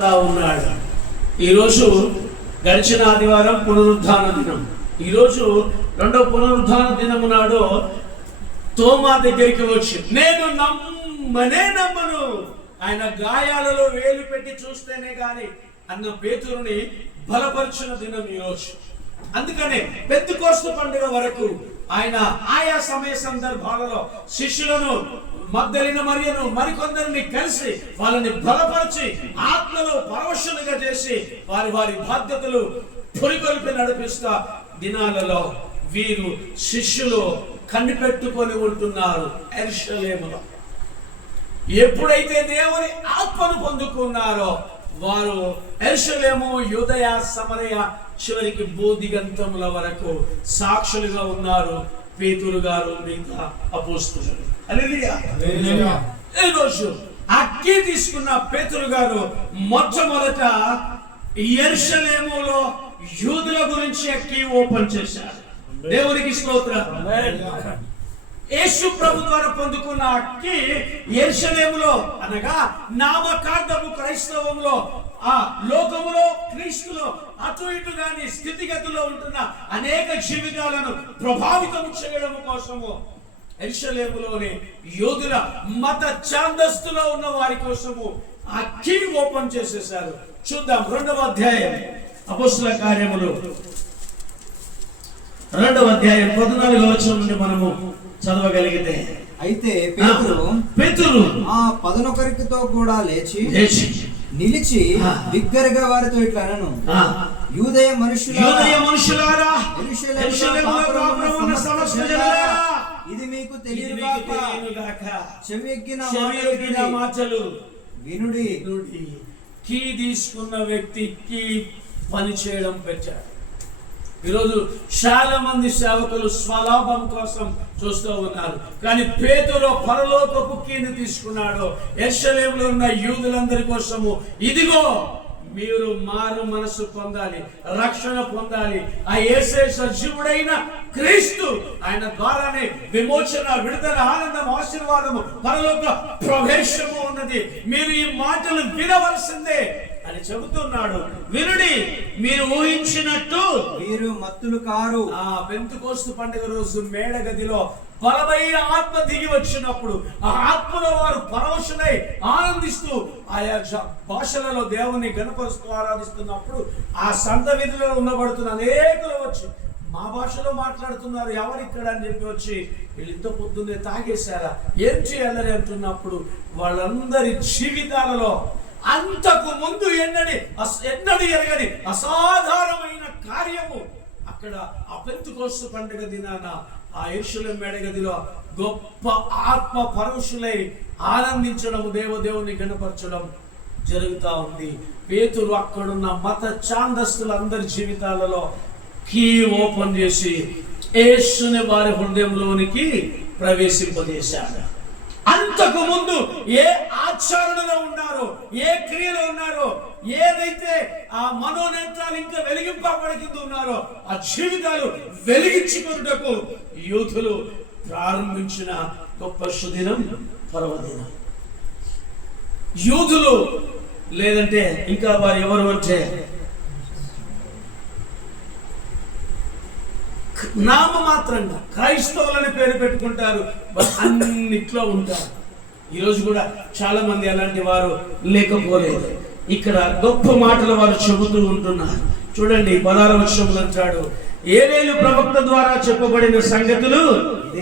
ఉన్నాడు. ఈరోజు గడిచిన ఆదివారం పునరుద్ధాన దినం. ఈరోజు రెండవ పునరుద్ధాన దినము నాడు తోమా దగ్గరికి వచ్చి నేను నమ్మను, ఆయన గాయాలలో వేలు పెట్టి చూస్తేనే గాని అన్న పేతురుని బలపరిచిన దినం ఈరోజు. అందుకనే పెంతెకోస్తు పండుగ వరకు ఆయన ఆయా సమయ సందర్భాలలో శిష్యులను మగ్దలిన మరియను మరికొందరిని కలిసి వాళ్ళని బలపరిచి ఆత్మలో పరవశులుగా చేసి వారి బాధ్యతలు పురికొల్పి నడిపిస్తా దినాలలో వీరు శిష్యులు కనిపెట్టుకొని ఉంటున్నారు. యెరూషలేములో ఎప్పుడైతే దేవుని ఆత్మను పొందుకున్నారో వారు యెరూషలేము, యూదయ, సమరయ, చివరికి బోధిగంతముల వరకు సాక్షులుగా ఉన్నారు. పేతురు గారు, మిగతా అపోస్తలులు. హల్లెలూయా. ఈ రోజు అక్కి తీసుకున్న పేతురు గారు మొట్టమొదట యెరూషలేములో యూదుల గురించి అక్కి ఓపెన్ చేశారు. దేవునికి స్తోత్రం. యేసు ప్రభు ద్వారా పొందుకున్న అక్కి యెరూషలేములో అనగా నామకార్థపు క్రైస్తవంలో ఆ లోకములో క్రీస్తులో అటు ఇటుగాని స్థితిగతిలో ఉంటున్న అనేక జీవితాలను ప్రభావితం చేయడం కోసము యెరూషలేములోని యూదుల మత ఛాందస్తులో ఉన్న వారి కోసము ఆ కీ ఓపెన్ చేసేశారు. చూద్దాం. 2వ అధ్యాయం అపోస్తల కార్యములు 2వ అధ్యాయం 14వ వచనం నుండి మనము చదవగలిగితే, అయితే పేతురు ఆ 11తో కూడా లేచి నిలిచి బిగ్గరగా వారితో ఇట్లా అనను, యూదయ మనుషులారా, ఇది మీకు తెలియదుగాక, చెవియొగ్గిన మాటలు వినుడి. కీ తీసుకున్న వ్యక్తికి పని చేయడం పెట్టాడు. ఈరోజు చాలా మంది సేవకులు స్వలాభం కోసం చూస్తూ ఉన్నారు. కానీ పేతురు పరలోకపు కీని తీసుకున్నాడు. యెరూషలేములో ఉన్న యూదులందరి కోసము, ఇదిగో మీరు మారు మనసు పొందాలి, రక్షణ పొందాలి. ఆ యేసే సజీవుడైన క్రీస్తు, ఆయన ద్వారానే విమోచన, విడుదల, ఆనందం, ఆశీర్వాదము, పరలోక ప్రవేశము ఉన్నది. మీరు ఈ మాటలు వినవలసిందే అని చెబుతున్నాడు. వినుడి, మీరు ఊహించినట్టు మీరు మత్తులు కారు. ఆ పెంతెకోస్తు పండుగ రోజు మేడ గదిలో బలమైన ఆత్మ దిగి వచ్చినప్పుడు ఆ ఆత్మలో వారు పరవశులై ఆనందిస్తూ ఆయా భాషలలో దేవుని గణపరుస్తూ ఆరాధిస్తున్నప్పుడు ఆ సంత వీధిలో ఉండబడుతున్న అనేకులు వచ్చి మా భాషలో మాట్లాడుతున్నారు, ఎవరిక్కడ అని చెప్పి వచ్చి వీళ్ళింత పొద్దున్నే తాగేశారా, ఏం చేయాలని అంటున్నప్పుడు వాళ్ళందరి జీవితాలలో అంతకు ముందు ఎన్నడూ ఎరగని అసాధారణమైన కార్యము అక్కడ ఆ పెంతెకోస్తు పండుగ దినాన ఆ యెరూషలేము మేడగదిలో గొప్ప ఆత్మ పరవశులై ఆనందించడం, దేవుని గణపరచడం జరుగుతూ ఉంది. పేతురు అక్కడున్న మత ఛాందస్తులందరి జీవితాలలో కీ ఓపెన్ చేసి యేసుని వారి హృదయంలోనికి ప్రవేశింపజేశాడు. అంతకు ముందు ఏ ఆచరణలో ఉన్నారో, ఏ క్రియలో ఉన్నారో, ఏదైతే ఆ మనోనేత్రాలు ఇంకా వెలిగింపబడకుండా ఉన్నారో ఆ జీవితాలు వెలిగించుకున్నటకు యూదులు ప్రారంభించిన గొప్ప సుదినం పర్వదినం. యూదులు లేదంటే ఇంకా వారు ఎవరు అంటే నామమాత్రంగా క్రైస్తవులని పేరు పెట్టుకుంటారు, అన్నిట్లో ఉంటారు. ఈరోజు కూడా చాలా మంది అలాంటి వారు లేకపోలేదు. ఇక్కడ గొప్ప మాటలు వారు చెబుతూ ఉంటున్నారు. చూడండి, 16వ వచనంలో అంటాడు, ఏలేలు ప్రవక్త ద్వారా చెప్పబడిన సంగతులు